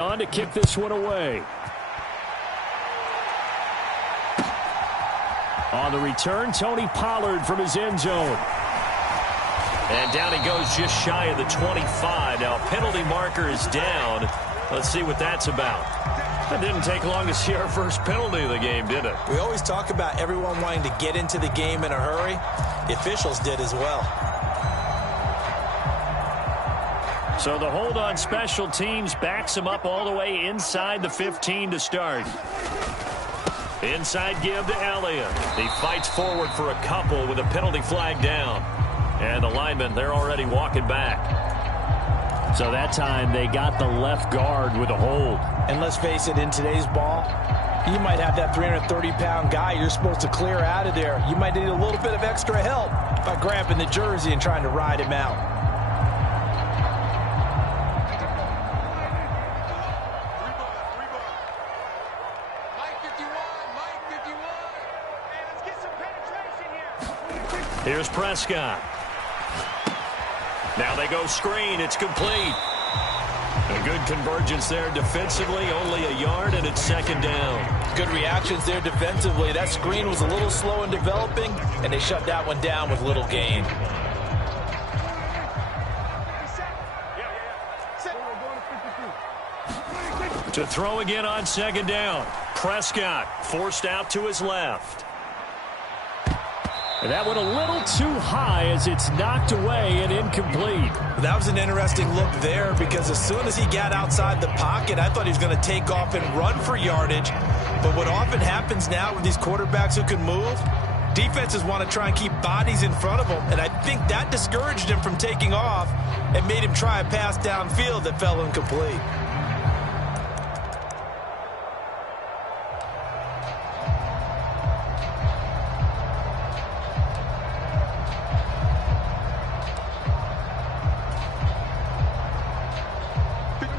On to kick this one away. On the return, Tony Pollard from his end zone. And down he goes just shy of the 25. Now, penalty marker is down. Let's see what that's about. It didn't take long to see our first penalty of the game, did it? We always talk about everyone wanting to get into the game in a hurry. The officials did as well. So the hold on special teams backs him up all the way inside the 15 to start. Inside give to Elliott. He fights forward for a couple with a penalty flag down. And the linemen, they're already walking back. So that time they got the left guard with a hold. And let's face it, in today's ball, you might have that 330-pound guy you're supposed to clear out of there. You might need a little bit of extra help by grabbing the jersey and trying to ride him out. Here's Prescott. Now they go screen. It's complete. A good convergence there defensively. Only a yard, and it's second down. Good reactions there defensively. That screen was a little slow in developing, and they shut that one down with little gain. To throw again on second down. Prescott forced out to his left. And that went a little too high as it's knocked away and incomplete. That was an interesting look there because as soon as he got outside the pocket, I thought he was going to take off and run for yardage. But what often happens now with these quarterbacks who can move, defenses want to try and keep bodies in front of them. And I think that discouraged him from taking off and made him try a pass downfield that fell incomplete.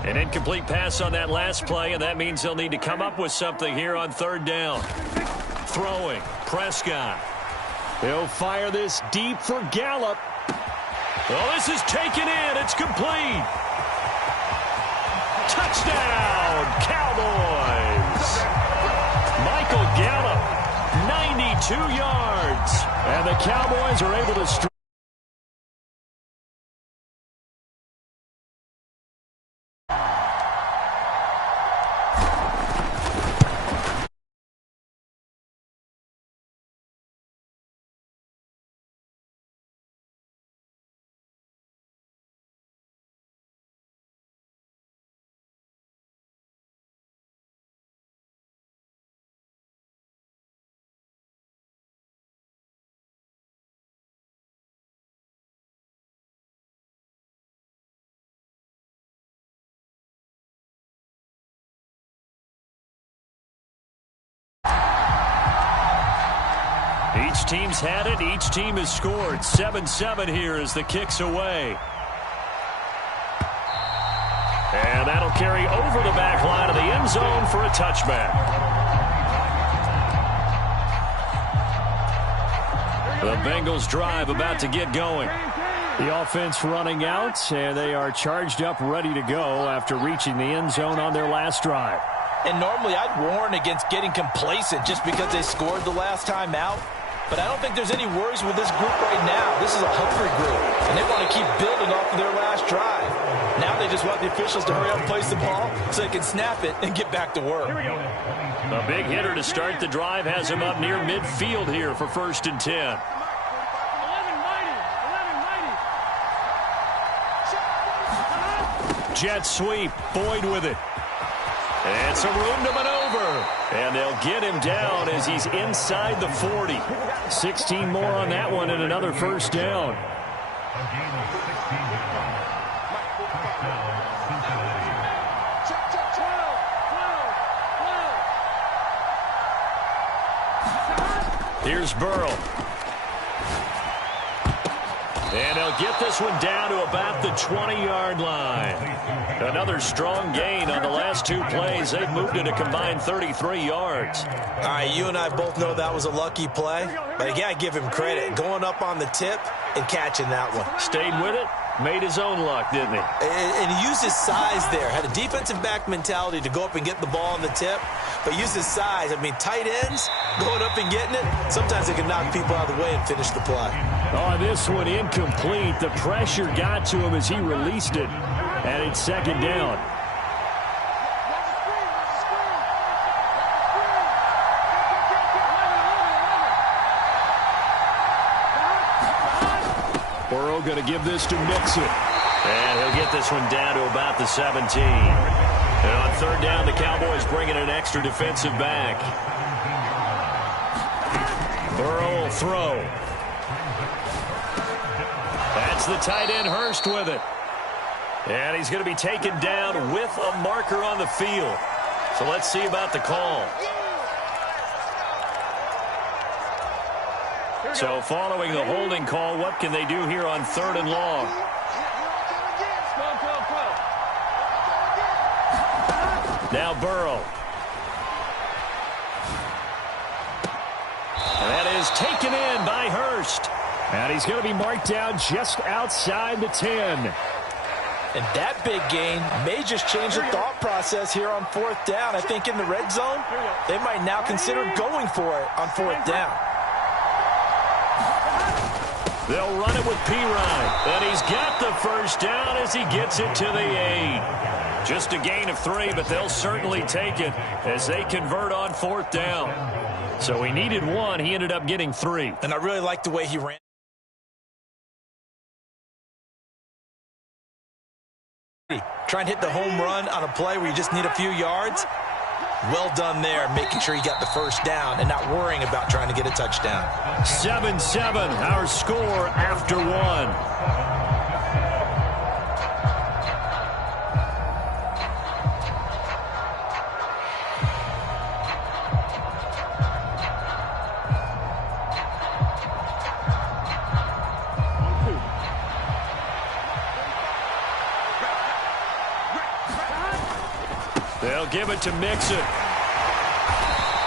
An incomplete pass on that last play, and that means they'll need to come up with something here on third down. Throwing, Prescott. He'll fire this deep for Gallup. Well, this is taken in. It's complete. Touchdown, Cowboys. Michael Gallup, 92 yards. And the Cowboys are able to Each team's had it. Each team has scored. 7-7 here as the kick's away. And that'll carry over the back line of the end zone for a touchback. The Bengals drive about to get going. The offense running out, and they are charged up, ready to go after reaching the end zone on their last drive. And normally I'd warn against getting complacent just because they scored the last time out. But I don't think there's any worries with this group right now. This is a hungry group, and they want to keep building off of their last drive. Now they just want the officials to hurry up and place the ball so they can snap it and get back to work. A big hitter to start the drive has him up near midfield here for 1st and 10. Jet sweep, Boyd with it. And some room to maneuver. And they'll get him down as he's inside the 40. 16 more on that one and another first down. Here's Burrow. And they'll get this one down to about the 20-yard line. Another strong gain on the last two plays. They've moved it a combined 33 yards. All right, you and I both know that was a lucky play, but I got to give him credit. Going up on the tip and catching that one. Stayed with it, Made his own luck, didn't he? And he used his size there. Had a defensive back mentality to go up and get the ball on the tip, but used his size. I mean, tight ends going up and getting it, sometimes they can knock people out of the way and finish the play. Oh, this one incomplete. The pressure got to him as he released it, and it's second down. Burrow going to give this to Mixon. And he'll get this one down to about the 17. And on third down, the Cowboys bring in an extra defensive back. Burrow will throw. That's the tight end, Hurst, with it. And he's going to be taken down with a marker on the field. So let's see about the call. So following the holding call, what can they do here on third and long? Now Burrow. That is taken in by Hurst. And he's going to be marked down just outside the 10. And that big gain may just change the thought process here on fourth down. I think in the red zone, they might now consider going for it on fourth down. They'll run it with Pirine. And he's got the first down as he gets it to the 8. Just a gain of 3, but they'll certainly take it as they convert on fourth down. So he needed 1. He ended up getting 3. And I really like the way he ran. Try and hit the home run on a play where you just need a few yards. Well done there, making sure he got the first down and not worrying about trying to get a touchdown. 7-7, our score after 1. They'll give it to Mixon.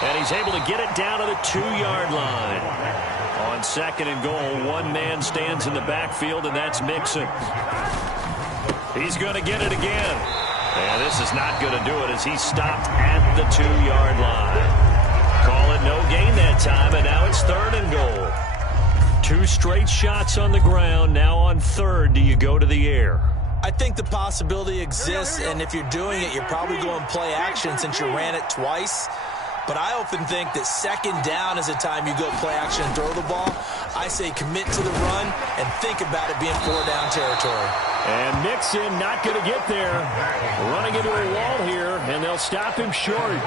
And he's able to get it down to the 2-yard line. On second and goal, one man stands in the backfield, and that's Mixon. He's going to get it again. And this is not going to do it as he stopped at the 2-yard line. Call it no gain that time, and now it's third and goal. 2 straight shots on the ground. Now on third, do you go to the air? I think the possibility exists, and if you're doing it, you're probably going play action since you ran it twice. But I often think that second down is the time you go play action and throw the ball. I say commit to the run and think about it being 4-down territory. And Mixon not going to get there. Running into a wall here, and they'll stop him short.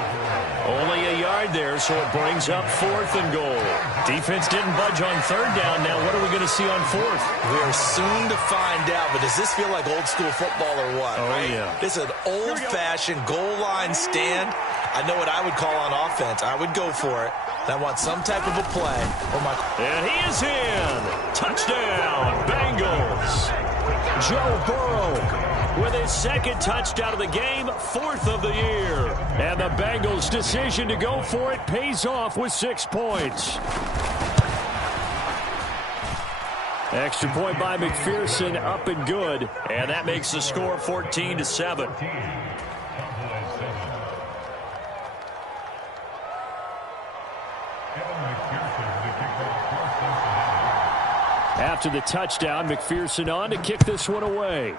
Only a yard there, so it brings up fourth and goal. Defense didn't budge on third down. Now what are we going to see on fourth? We are soon to find out, but does this feel like old school football or what? Oh, right? yeah. This is an old-fashioned goal line stand. I know what I would call on offense. I would go for it. I want some type of a play. And he is in. Touchdown, Bengals. Joe Burrow with his second touchdown of the game, 4th of the year. And the Bengals' decision to go for it pays off with 6 points. Extra point by McPherson, up and good. And that makes the score 14-7. After the touchdown, McPherson on to kick this one away.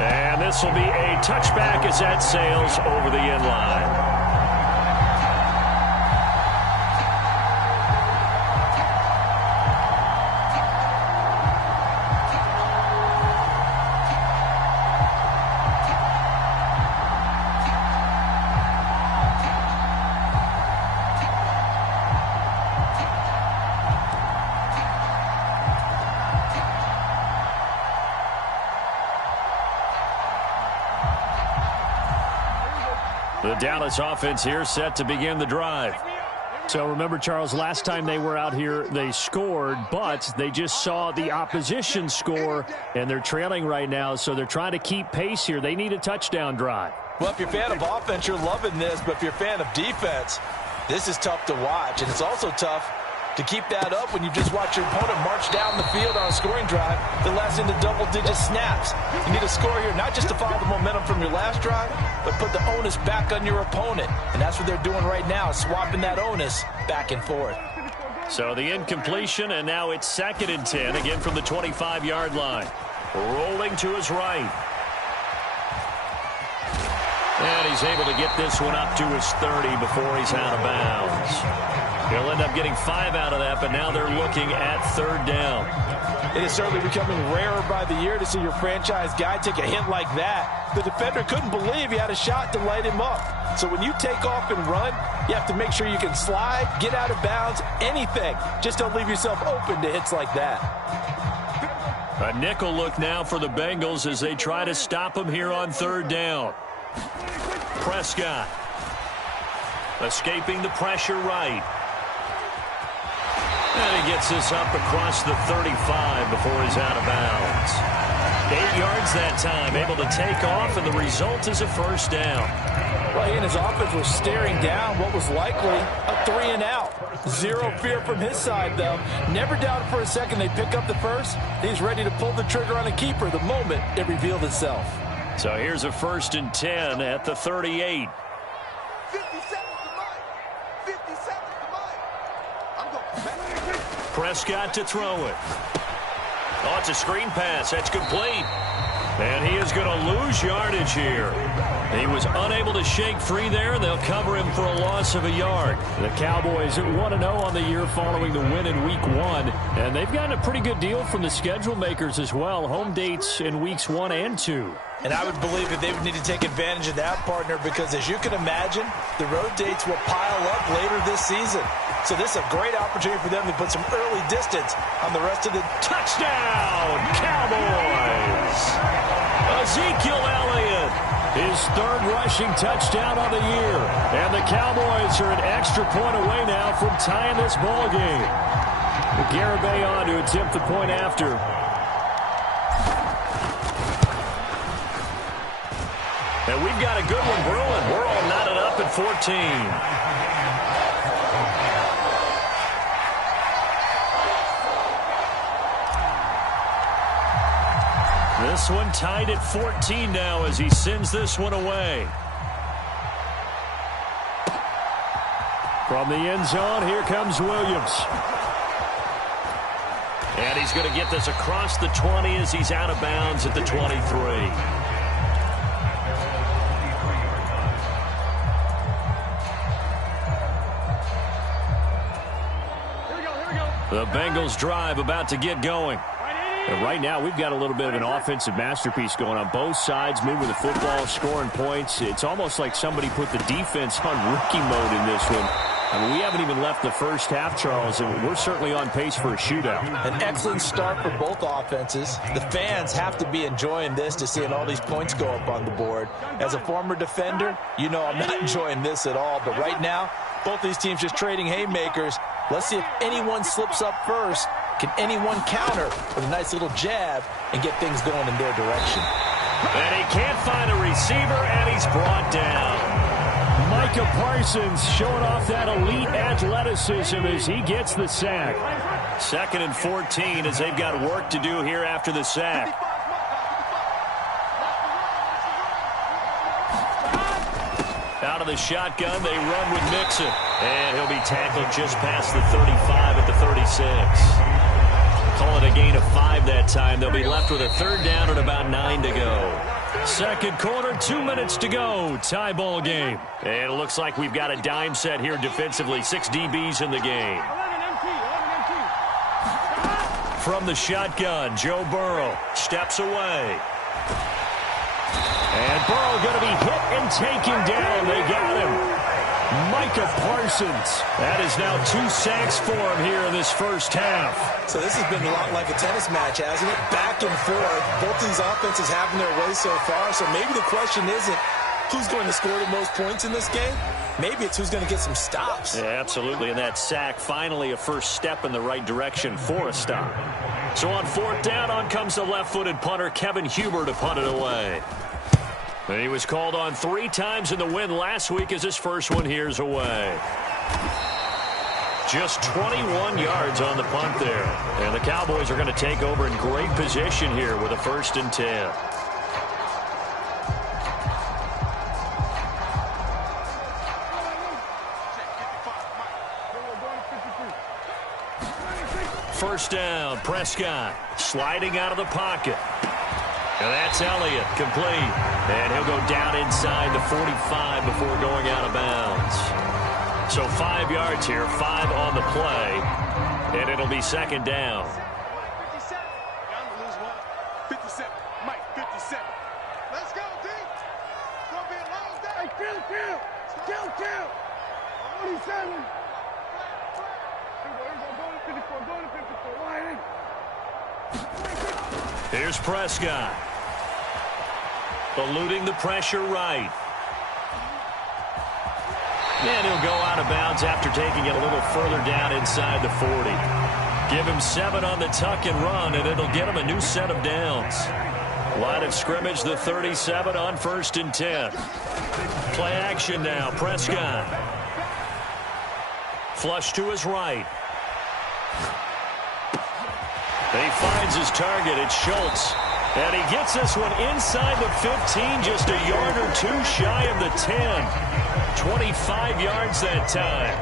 And this will be a touchback as that sails over the end line. The Dallas offense here set to begin the drive. So remember, Charles, last time they were out here, they scored, but they just saw the opposition score, and they're trailing right now, so they're trying to keep pace here. They need a touchdown drive. Well, if you're a fan of offense, you're loving this, but if you're a fan of defense, this is tough to watch, and it's also tough To keep that up when you just watch your opponent march down the field on a scoring drive that lasts into double-digit snaps. You need to score here, not just to follow the momentum from your last drive, but put the onus back on your opponent. And that's what they're doing right now, swapping that onus back and forth. So the incompletion, and now it's 2nd and 10, again from the 25-yard line. Rolling to his right. And he's able to get this one up to his 30 before he's out of bounds. He'll end up getting 5 out of that, but now they're looking at 3rd down. It is certainly becoming rarer by the year to see your franchise guy take a hit like that. The defender couldn't believe he had a shot to light him up. So when you take off and run, you have to make sure you can slide, get out of bounds, anything. Just don't leave yourself open to hits like that. A nickel look now for the Bengals as they try to stop him here on 3rd down. Prescott escaping the pressure right. And he gets this up across the 35 before he's out of bounds. 8 yards that time, able to take off, and the result is a 1st down. Well, he and his offense were staring down what was likely a 3 and out. Zero fear from his side, though. Never doubted for a second they pick up the first. He's ready to pull the trigger on a keeper the moment it revealed itself. So here's a 1st and 10 at the 38. 57 to Mike. 57 to Mike. I'm going back. Prescott to throw it. Oh, it's a screen pass. That's complete. And he is going to lose yardage here. He was unable to shake free there. They'll cover him for a loss of a yard. The Cowboys 1-0 on the year following the win in Week 1. And they've gotten a pretty good deal from the schedule makers as well. Home dates in Weeks 1 and 2. And I would believe that they would need to take advantage of that, partner, because as you can imagine, the road dates will pile up later this season. So this is a great opportunity for them to put some early distance on the rest of the touchdown, Cowboys! Ezekiel Elliott, his 3rd rushing touchdown on the year. And the Cowboys are an extra point away now from tying this ball game. Garibay on to attempt the point after. And we've got a good one brewing. We're all knotted up at 14. This one tied at 14 now as he sends this one away. From the end zone, here comes Williams. And he's going to get this across the 20 as he's out of bounds at the 23. The Bengals drive about to get going. And right now, we've got a little bit of an offensive masterpiece going on both sides, moving the football, scoring points. It's almost like somebody put the defense on rookie mode in this one. I mean, we haven't even left the first half, Charles, and we're certainly on pace for a shootout. An excellent start for both offenses. The fans have to be enjoying this to seeing all these points go up on the board. As a former defender, you know I'm not enjoying this at all. But right now, both these teams just trading haymakers. Let's see if anyone slips up first. Can anyone counter with a nice little jab and get things going in their direction? And he can't find a receiver, and he's brought down. Micah Parsons showing off that elite athleticism as he gets the sack. 2nd and 14 as they've got work to do here after the sack. Out of the shotgun, they run with Mixon. And he'll be tackled just past the 35 at the 36. Call it a gain of 5 that time. They'll be left with a 3rd down and about 9 to go. 2nd quarter, 2 minutes to go. Tie ball game. And it looks like we've got a dime set here defensively. 6 DBs in the game. From the shotgun, Joe Burrow steps away. And Burrow going to be hit and taken down. They got him. Micah Parsons. That is now 2 sacks for him here in this first half. So this has been a lot like a tennis match, hasn't it? Back and forth. Both these offenses having their way so far. So maybe the question isn't who's going to score the most points in this game. Maybe it's who's going to get some stops. Yeah, absolutely. And that sack, finally a first step in the right direction for a stop. So on 4th down, on comes the left-footed punter, Kevin Huber, to punt it away. And he was called on 3 times in the win last week as his first one here's away. Just 21 yards on the punt there. And the Cowboys are going to take over in great position here with a 1st and 10. First down, Prescott sliding out of the pocket. And that's Elliott, complete. And he'll go down inside the 45 before going out of bounds. So 5 yards here, 5 on the play, and it'll be 2nd down. 57. Down to lose one. 57. Mike, 57. Let's go, D. It's going to be a long day. Hey, kill. 47. Here's Prescott. Eluding the pressure right. And he'll go out of bounds after taking it a little further down inside the 40. Give him 7 on the tuck and run, and it'll get him a new set of downs. Line of scrimmage, the 37 on 1st and 10. Play action now, Prescott. Flush to his right. And he finds his target. It's Schultz. And he gets this one inside the 15, just a yard or 2 shy of the 10. 25 yards that time.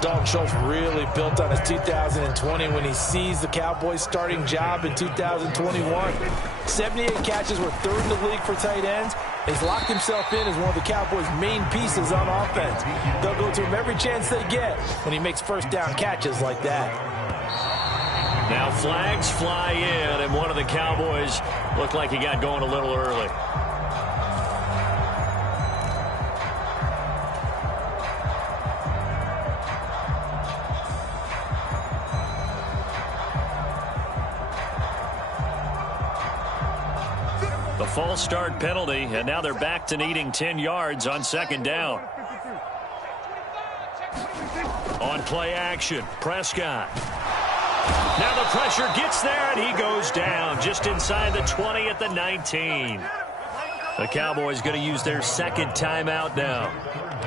Dalton Schultz really built on his 2020 when he seized the Cowboys' starting job in 2021. 78 catches were 3rd in the league for tight ends. He's locked himself in as one of the Cowboys' main pieces on offense. They'll go to him every chance they get when he makes 1st down catches like that. Now flags fly in, and one of the Cowboys looked like he got going a little early. The false start penalty, and now they're back to needing 10 yards on 2nd down. On play action, Prescott. Now the pressure gets there, and he goes down just inside the 20 at the 19. The Cowboys going to use their 2nd timeout now,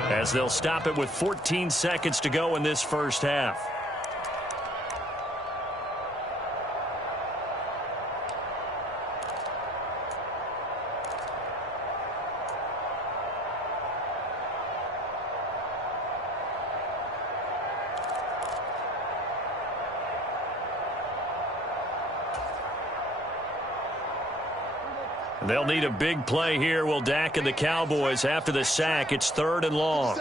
as they'll stop it with 14 seconds to go in this 1st half. They'll need a big play here, will Dak and the Cowboys after the sack. It's 3rd and long.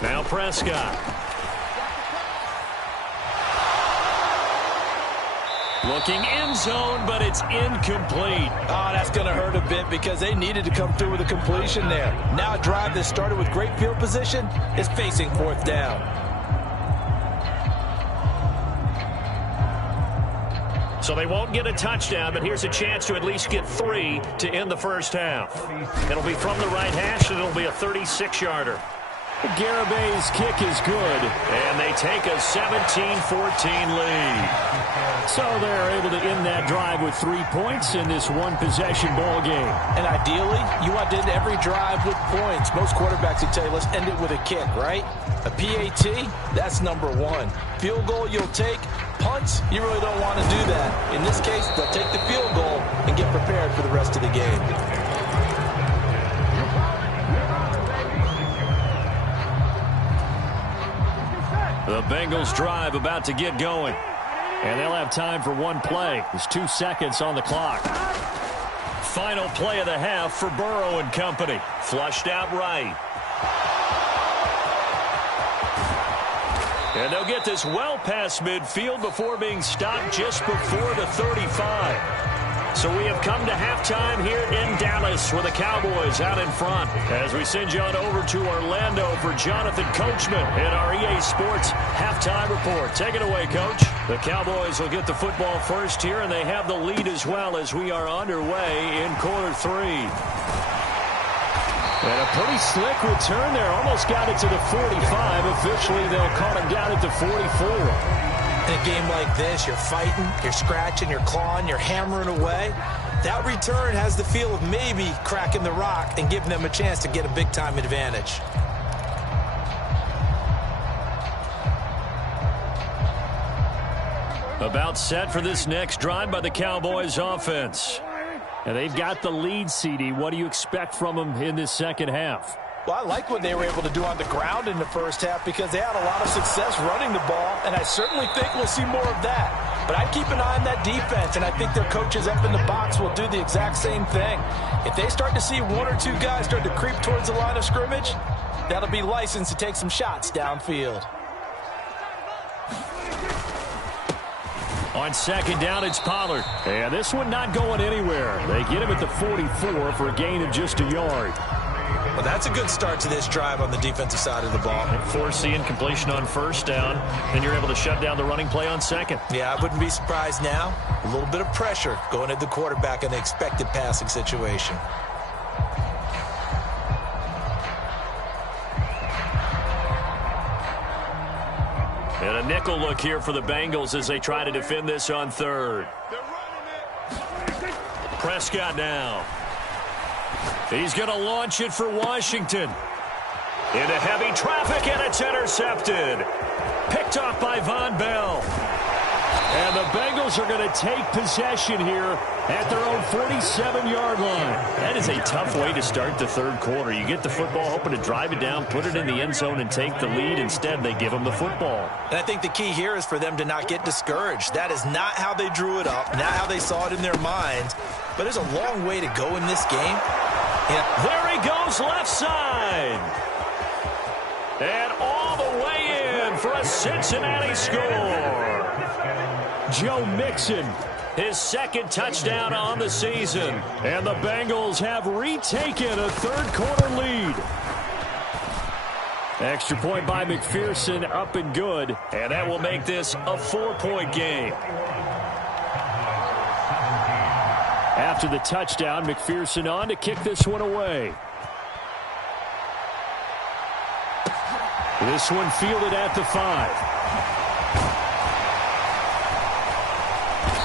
Now Prescott. Looking end zone, but it's incomplete. Oh, that's going to hurt a bit because they needed to come through with a completion there. Now a drive that started with great field position is facing 4th down. So they won't get a touchdown, but here's a chance to at least get 3 to end the 1st half. It'll be from the right hash, and it'll be a 36-yarder. Garabay's kick is good, and they take a 17-14 lead. So they're able to end that drive with 3 points in this one-possession ball game. And ideally, you want to end every drive with points. Most quarterbacks would tell you, let's end it with a kick, right? A PAT, that's number 1. Field goal you'll take. Punts, you really don't want to do that. In this case, they'll take the field goal and get prepared for the rest of the game. The Bengals drive about to get going. And they'll have time for one play. There's 2 seconds on the clock. Final play of the half for Burrow and company. Flushed out right. And they'll get this well past midfield before being stopped just before the 35. So we have come to halftime here in Dallas with the Cowboys out in front. As we send you on over to Orlando for Jonathan Coachman in our EA Sports halftime report. Take it away, Coach. The Cowboys will get the football first here, and they have the lead as well as we are underway in quarter 3. And a pretty slick return there. Almost got it to the 45. Officially, they'll call him down at the 44. In a game like this, you're fighting, you're scratching, you're clawing, you're hammering away. That return has the feel of maybe cracking the rock and giving them a chance to get a big-time advantage. About set for this next drive by the Cowboys offense. And they've got the lead, CD. What do you expect from them in this second half? Well, I like what they were able to do on the ground in the first half because they had a lot of success running the ball, and I certainly think we'll see more of that. But I'd keep an eye on that defense, and I think their coaches up in the box will do the exact same thing. If they start to see one or two guys start to creep towards the line of scrimmage, that'll be licensed to take some shots downfield. On second down, it's Pollard. And this one not going anywhere. They get him at the 44 for a gain of just a yard. Well, that's a good start to this drive on the defensive side of the ball. Force the incompletion on first down, then you're able to shut down the running play on second. Yeah, I wouldn't be surprised now. A little bit of pressure going at the quarterback in an expected passing situation. And a nickel look here for the Bengals as they try to defend this on third. Prescott now. He's going to launch it for Washington. Into heavy traffic, and it's intercepted. Picked off by Von Bell. And the Bengals are going to take possession here at their own 47-yard line. That is a tough way to start the third quarter. You get the football, hoping to drive it down, put it in the end zone, and take the lead. Instead, they give them the football. And I think the key here is for them to not get discouraged. That is not how they drew it up, not how they saw it in their minds. But there's a long way to go in this game. Yeah. There he goes, left side. And all the way in for a Cincinnati score. Joe Mixon, his second touchdown on the season. And the Bengals have retaken a third-quarter lead. Extra point by McPherson, up and good. And that will make this a 4-point game. After the touchdown, McPherson on to kick this one away. This one fielded at the 5.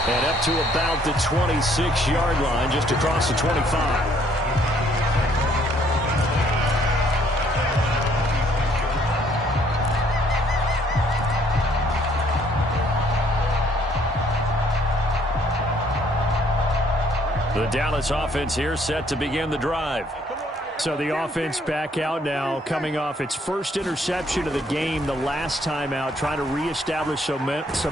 And up to about the 26-yard line, just across the 25. The Dallas offense here set to begin the drive. So the offense back out now, coming off its first interception of the game the last time out, trying to reestablish some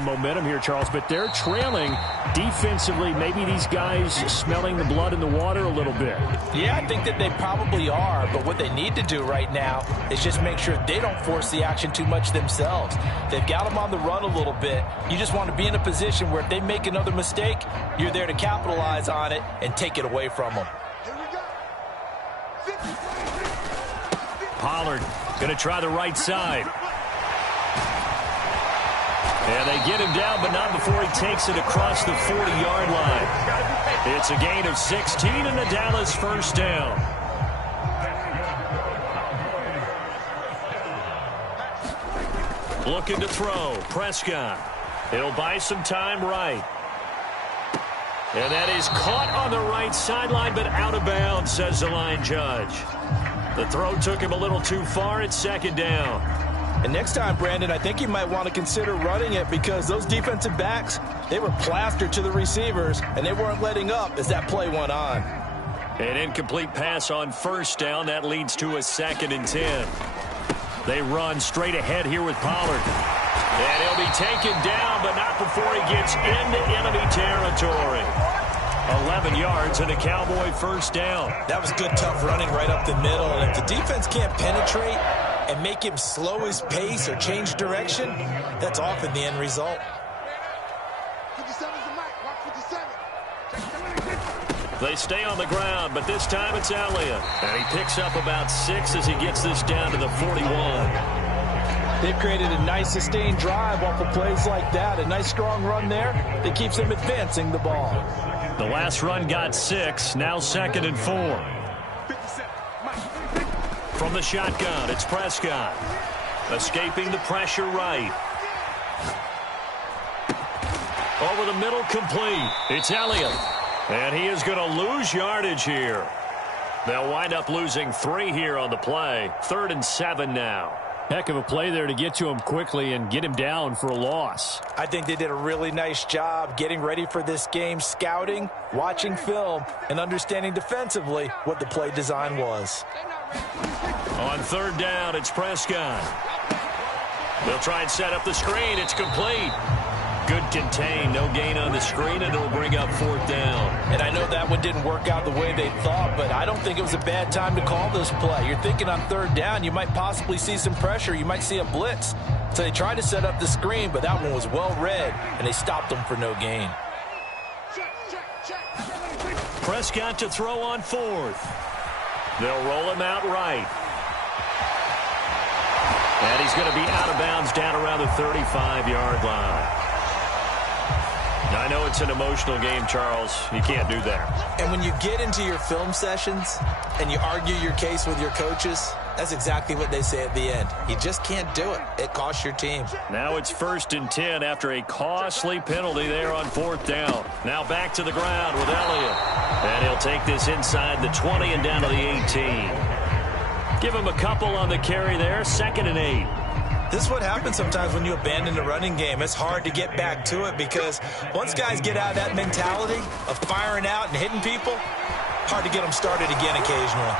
momentum here, Charles. But they're trailing defensively. Maybe these guys smelling the blood in the water a little bit. Yeah, I think that they probably are. But what they need to do right now is just make sure they don't force the action too much themselves. They've got them on the run a little bit. You just want to be in a position where if they make another mistake, you're there to capitalize on it and take it away from them. Pollard going to try the right side. And they get him down, but not before he takes it across the 40-yard line. It's a gain of 16 and the Dallas first down. Looking to throw. Prescott. It'll buy some time right. And that is caught on the right sideline, but out of bounds, says the line judge. The throw took him a little too far. It's second down. And next time, Brandon, I think you might want to consider running it because those defensive backs, they were plastered to the receivers, and they weren't letting up as that play went on. An incomplete pass on first down. That leads to a 2nd and 10. They run straight ahead here with Pollard. And he'll be taken down, but not before he gets into enemy territory. 11 yards and a Cowboy first down. That was good, tough running right up the middle. And if the defense can't penetrate and make him slow his pace or change direction, that's often the end result. 57's the mic. Watch 57. They stay on the ground, but this time it's Elliott. And he picks up about 6 as he gets this down to the 41. They've created a nice sustained drive off of plays like that. A nice strong run there that keeps them advancing the ball. The last run got 6, now 2nd and 4. 57. From the shotgun, it's Prescott. Escaping the pressure right. Over the middle, complete. It's Elliott. And he is going to lose yardage here. They'll wind up losing 3 here on the play. 3rd and 7 now. Heck of a play there to get to him quickly and get him down for a loss. I think they did a really nice job getting ready for this game, scouting, watching film, and understanding defensively what the play design was. On third down, it's Prescott. They'll try and set up the screen. It's complete. Good contain. No gain on the screen, and it'll bring up fourth down. And I know that one didn't work out the way they thought, but I don't think it was a bad time to call this play. You're thinking on third down, you might possibly see some pressure. You might see a blitz. So they tried to set up the screen, but that one was well read, and they stopped them for no gain. Prescott to throw on fourth. They'll roll him out right. And he's going to be out of bounds down around the 35-yard line. Now, I know it's an emotional game, Charles. You can't do that. And when you get into your film sessions and you argue your case with your coaches, that's exactly what they say at the end. You just can't do it. It costs your team. Now it's 1st and 10 after a costly penalty there on fourth down. Now back to the ground with Elliott. And he'll take this inside the 20 and down to the 18. Give him a couple on the carry there. 2nd and 8. This is what happens sometimes when you abandon the running game. It's hard to get back to it because once guys get out of that mentality of firing out and hitting people, hard to get them started again occasionally.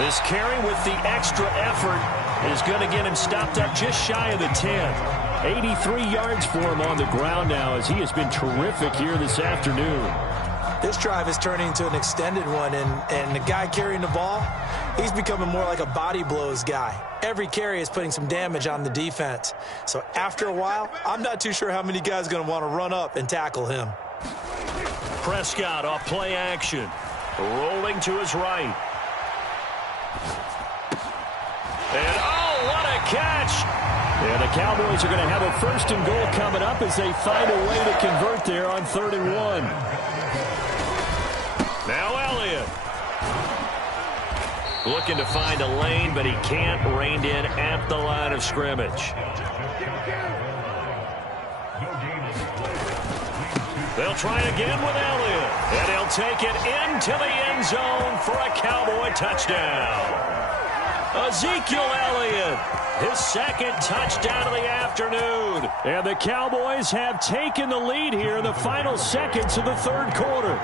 This carry with the extra effort is going to get him stopped up just shy of the 10. 83 yards for him on the ground now as he has been terrific here this afternoon. This drive is turning into an extended one, and the guy carrying the ball, he's becoming more like a body blows guy. Every carry is putting some damage on the defense. So after a while, I'm not too sure how many guys are going to want to run up and tackle him. Prescott off play action. Rolling to his right. And oh, what a catch! And the Cowboys are going to have a 1st and goal coming up as they find a way to convert there on 3rd and 1. Now Elliott. Looking to find a lane, but he can't. Reined in at the line of scrimmage. They'll try again with Elliott. And he'll take it into the end zone for a Cowboy touchdown. Ezekiel Elliott, his 2nd touchdown of the afternoon. And the Cowboys have taken the lead here in the final seconds of the 3rd quarter.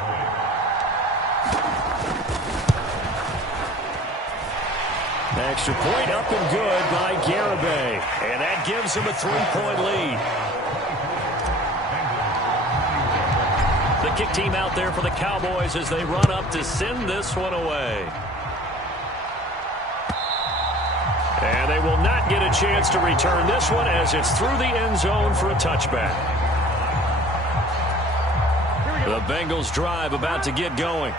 Extra point up and good by Garibay. And that gives him a 3-point lead. The kick team out there for the Cowboys as they run up to send this one away. And they will not get a chance to return this one as it's through the end zone for a touchback. The Bengals drive about to get going.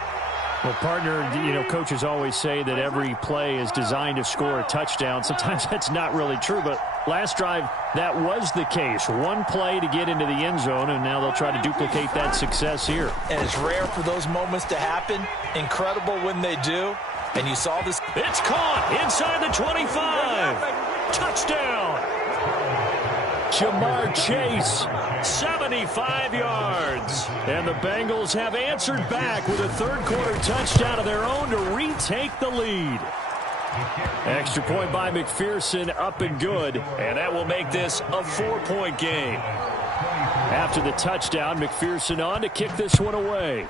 Well, partner, coaches always say that every play is designed to score a touchdown. Sometimes that's not really true, but last drive, that was the case. One play to get into the end zone, and now they'll try to duplicate that success here. And it's rare for those moments to happen. Incredible when they do. And you saw this. It's caught inside the 25. Touchdown. Jamar Chase, 75 yards. And the Bengals have answered back with a 3rd quarter touchdown of their own to retake the lead. Extra point by McPherson, up and good. And that will make this a 4-point game. After the touchdown, McPherson on to kick this one away.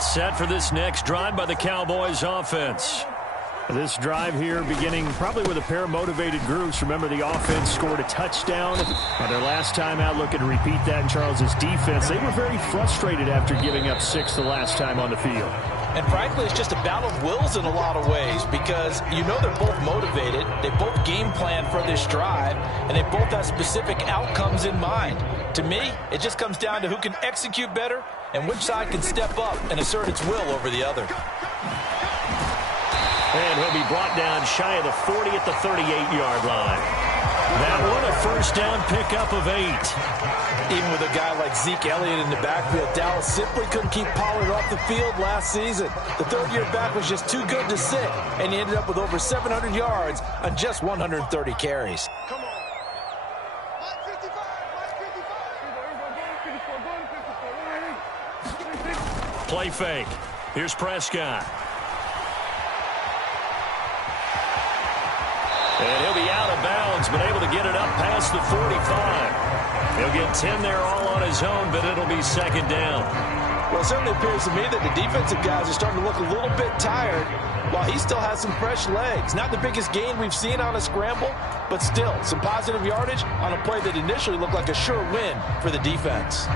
Set for this next drive by the Cowboys offense. This drive here beginning probably with a pair of motivated groups. Remember, the offense scored a touchdown on their last time out. Looking to repeat that in Charles's defense. They were very frustrated after giving up 6 the last time on the field. And frankly, it's just a battle of wills in a lot of ways because they're both motivated. They both game plan for this drive, and they both have specific outcomes in mind. To me, it just comes down to who can execute better and which side can step up and assert its will over the other. And he'll be brought down shy of the 40 at the 38-yard line. That one a first down pickup of 8. Even with a guy like Zeke Elliott in the backfield, Dallas simply couldn't keep Pollard off the field last season. The third-year back was just too good to sit, and he ended up with over 700 yards on just 130 carries. Come on. Play fake. Here's Prescott. And he'll be out of bounds, but able to get it up past the 45. He'll get 10 there all on his own, but it'll be second down. Well, it certainly appears to me that the defensive guys are starting to look a little bit tired while he still has some fresh legs. Not the biggest gain we've seen on a scramble, but still some positive yardage on a play that initially looked like a sure win for the defense.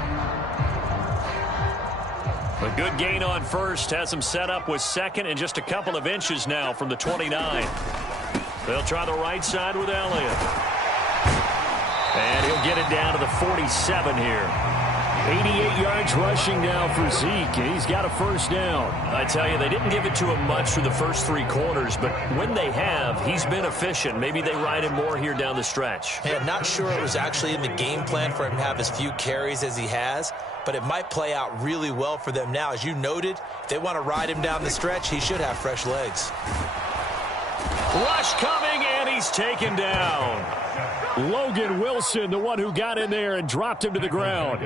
A good gain on first has him set up with second and just a couple of inches now from the 29. They'll try the right side with Elliott. And he'll get it down to the 47 here. 88 yards rushing now for Zeke. He's got a first down. I tell you, they didn't give it to him much for the first 3 quarters, but when they have, he's been efficient. Maybe they ride him more here down the stretch. Hey, I'm not sure it was actually in the game plan for him to have as few carries as he has, but it might play out really well for them now. As you noted, if they want to ride him down the stretch, he should have fresh legs. Rush coming, and he's taken down. Logan Wilson, the one who got in there and dropped him to the ground.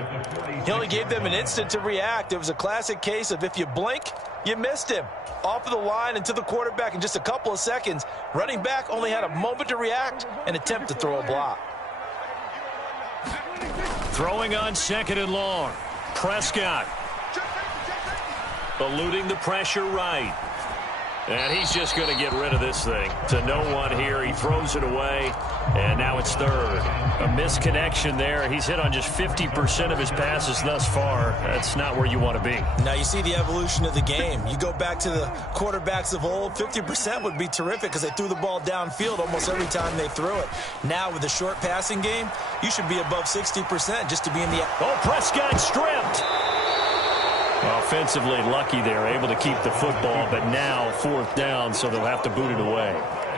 He only gave them an instant to react. It was a classic case of if you blink, you missed him. Off of the line and to the quarterback in just a couple of seconds. Running back only had a moment to react and attempt to throw a block. Throwing on second and long. Prescott. Eluding the pressure right. And he's just going to get rid of this thing. To no one here. He throws it away. And now it's third. A misconnection there. He's hit on just 50% of his passes thus far. That's not where you want to be. Now you see the evolution of the game. You go back to the quarterbacks of old, 50% would be terrific because they threw the ball downfield almost every time they threw it. Now with the short passing game, you should be above 60% just to be in the... Oh, Prescott stripped. Offensively lucky there, able to keep the football, but now fourth down, so they'll have to boot it away.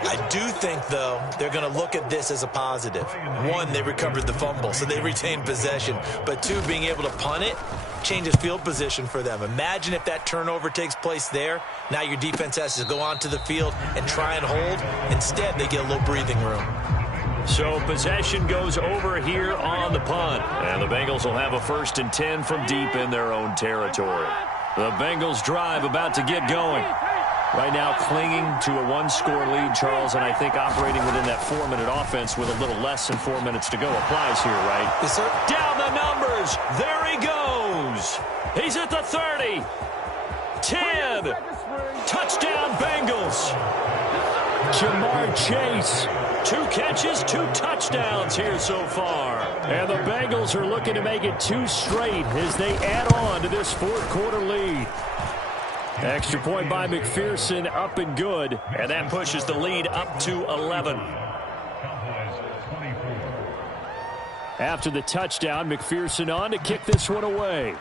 I do think, though, they're going to look at this as a positive. One, they recovered the fumble, so they retained possession. But two, being able to punt it changes field position for them. Imagine if that turnover takes place there. Now your defense has to go onto the field and try and hold. Instead, they get a little breathing room. So possession goes over here on the punt. And the Bengals will have a 1st and 10 from deep in their own territory. The Bengals drive about to get going. Right now clinging to a 1-score lead, Charles, and I think operating within that 4-minute offense with a little less than 4 minutes to go applies here, right? Yes, sir. Down the numbers. There he goes. He's at the 30. 10. Touchdown, Bengals. Jamar Chase. 2 catches, 2 touchdowns here so far. And the Bengals are looking to make it 2 straight as they add on to this 4th quarter lead. Extra point by McPherson, up and good. And that pushes the lead up to 11. After the touchdown, McPherson on to kick this one away.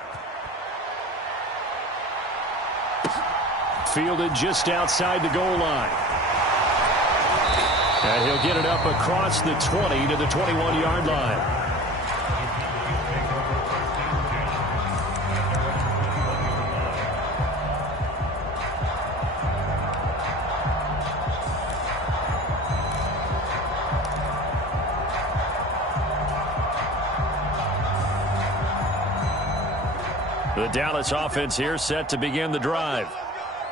Fielded just outside the goal line. And he'll get it up across the 20 to the 21-yard line. The Dallas offense here set to begin the drive.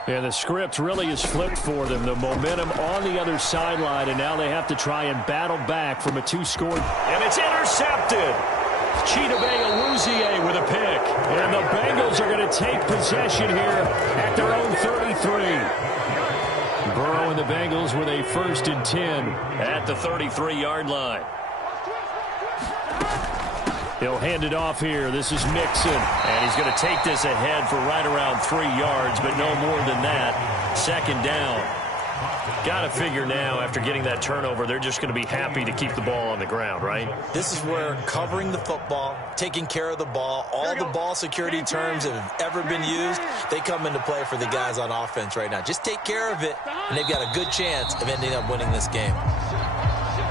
And the script really is flipped for them. The momentum on the other sideline, and now they have to try and battle back from a 2-score. And it's intercepted. Chidobe Awuzie with a pick. And the Bengals are going to take possession here at their own 33. Burrow and the Bengals with a 1st and 10 at the 33-yard line. He'll hand it off here. This is Mixon. And he's going to take this ahead for right around 3 yards, but no more than that. 2nd down. Got to figure now, after getting that turnover, they're just going to be happy to keep the ball on the ground, right? This is where covering the football, taking care of the ball, all the ball security terms that have ever been used, they come into play for the guys on offense right now. Just take care of it, and they've got a good chance of ending up winning this game.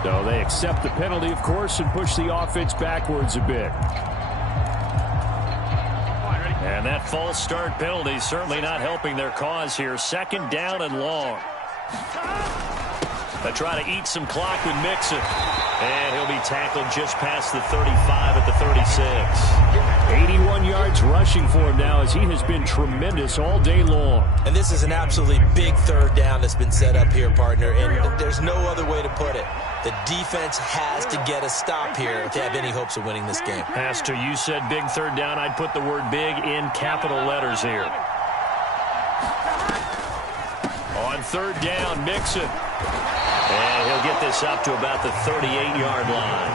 So they accept the penalty, of course, and push the offense backwards a bit. And that false start penalty certainly not helping their cause here. Second down and long. They try to eat some clock with Mixon. And he'll be tackled just past the 35 at the 36. 81 yards rushing for him now as he has been tremendous all day long. And this is an absolutely big third down that's been set up here, partner. And there's no other way to put it. The defense has to get a stop here if they have any hopes of winning this game. Pastor, you said big third down. I'd put the word big in capital letters here. On third down, Mixon. And he'll get this up to about the 38-yard line.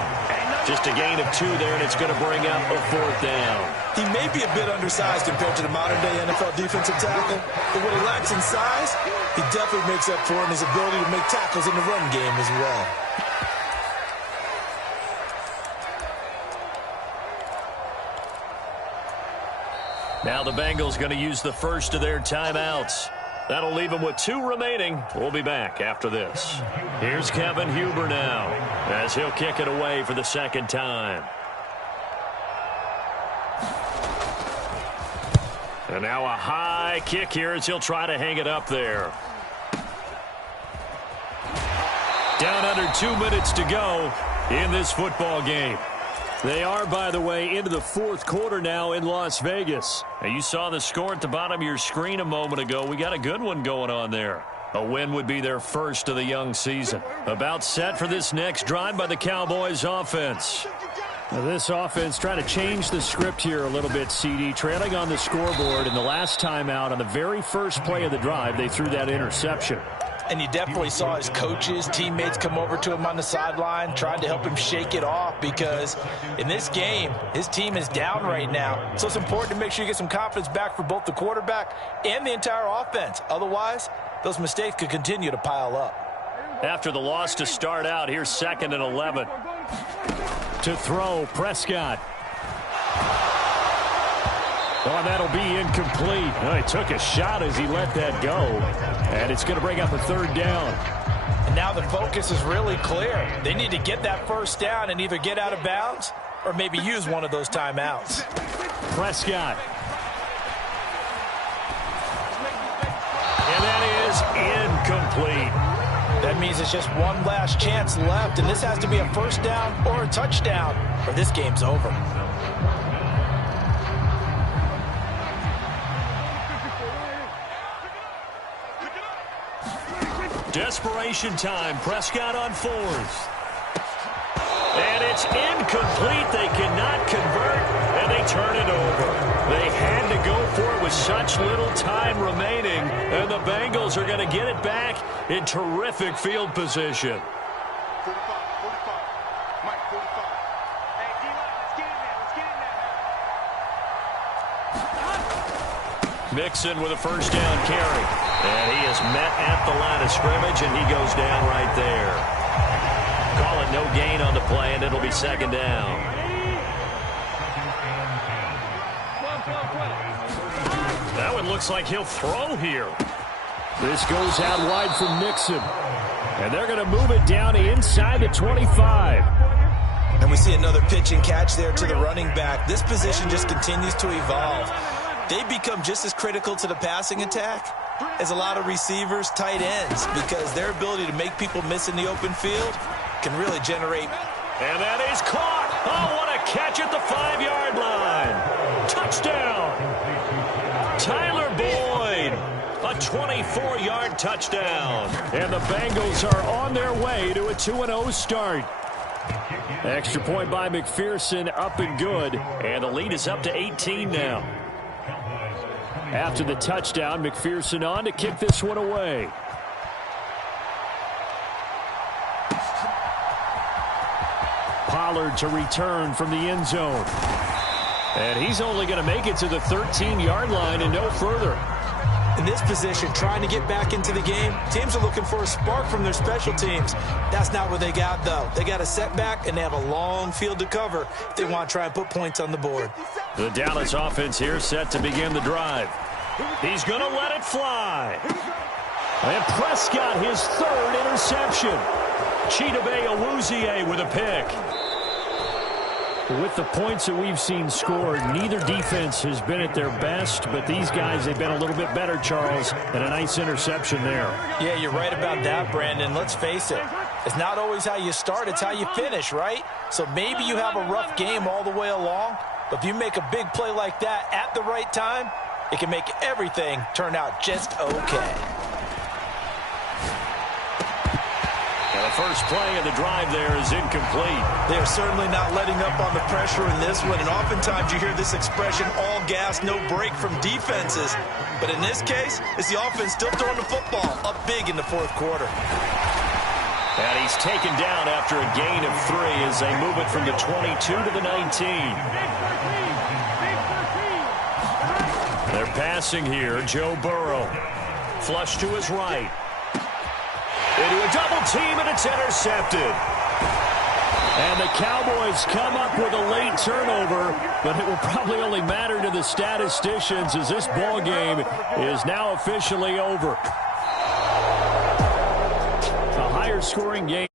Just a gain of 2 there, and it's going to bring up a fourth down. He may be a bit undersized compared to the modern-day NFL defensive tackle, but what he lacks in size, he definitely makes up for in his ability to make tackles in the run game as well. Now the Bengals going to use the first of their timeouts. That'll leave them with 2 remaining. We'll be back after this. Here's Kevin Huber now as he'll kick it away for the second time. And now a high kick here as he'll try to hang it up there. Down under 2 minutes to go in this football game. They are, by the way, into the fourth quarter now in Las Vegas. Now, you saw the score at the bottom of your screen a moment ago. We got a good one going on there. A win would be their first of the young season. About set for this next drive by the Cowboys offense. Now this offense trying to change the script here a little bit, CD. Trailing on the scoreboard in the last timeout on the very first play of the drive, they threw that interception. And you definitely saw his coaches, teammates come over to him on the sideline, trying to help him shake it off because in this game, his team is down right now. So it's important to make sure you get some confidence back for both the quarterback and the entire offense. Otherwise, those mistakes could continue to pile up. After the loss to start out, here's 2nd and 11. To throw, Prescott. Oh, that'll be incomplete. Oh, he took a shot as he let that go. And it's going to bring up a third down. And now the focus is really clear. They need to get that first down and either get out of bounds or maybe use one of those timeouts. Prescott. And that is incomplete. That means it's just one last chance left, and this has to be a first down or a touchdown, or this game's over. Desperation time. Prescott on 4th. And it's incomplete. They cannot convert, and they turn it over. They had to go for it with such little time remaining, and the Bengals are going to get it back in terrific field position. 45, 45. Mike, 45. Hey, D-line, let's get in there. Let's get in there. Mixon with a first down carry. And he is met at the line of scrimmage, and he goes down right there. Call it no gain on the play, and it'll be 2nd down. That one looks like he'll throw here. This goes out wide from Mixon. And they're going to move it down inside the 25. And we see another pitch and catch there to the running back. This position just continues to evolve. They become just as critical to the passing attack as a lot of receivers, tight ends, because their ability to make people miss in the open field can really generate. And that is caught. Oh, what a catch at the 5-yard line. Touchdown. Tyler Boyd. A 24-yard touchdown. And the Bengals are on their way to a 2-0 start. Extra point by McPherson, up and good. And the lead is up to 18 now. After the touchdown, McPherson on to kick this one away. Pollard to return from the end zone. And he's only going to make it to the 13-yard line and no further. In this position, trying to get back into the game, teams are looking for a spark from their special teams. That's not what they got, though. They got a setback, and they have a long field to cover if they want to try and put points on the board. The Dallas offense here set to begin the drive. He's going to let it fly. And Prescott, his 3rd interception. Chidobe Awuzie with a pick. With the points that we've seen scored, neither defense has been at their best, but these guys, they've been a little bit better, Charles, and a nice interception there. Yeah, you're right about that, Brandon. Let's face it. It's not always how you start, it's how you finish, right? So maybe you have a rough game all the way along, but if you make a big play like that at the right time, it can make everything turn out just okay. The first play of the drive there is incomplete. They are certainly not letting up on the pressure in this one, and oftentimes you hear this expression, all gas, no break from defenses. But in this case, it's the offense still throwing the football up big in the fourth quarter. And he's taken down after a gain of 3 as they move it from the 22 to the 19. They're passing here. Joe Burrow. Flush to his right. Into a double team, and it's intercepted. And the Cowboys come up with a late turnover, but it will probably only matter to the statisticians as this ball game is now officially over. A higher scoring game.